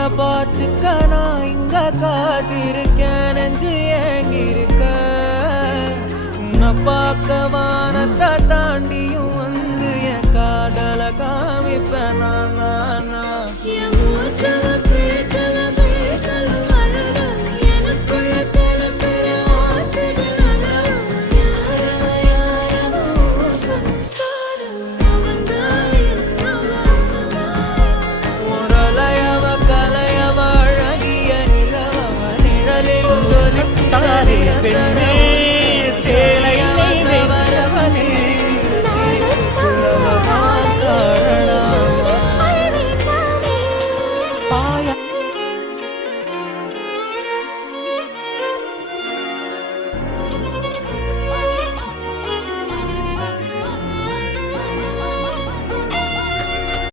உன்னை பார்த்துக்க நான் இங்க காத்திருக்கேன், நெஞ்சு ஏங்கிருக்க. உன்னை பார்க்க வானத்தை தாண்டியும் வந்து என் காதல காமிப்பேன் நான்.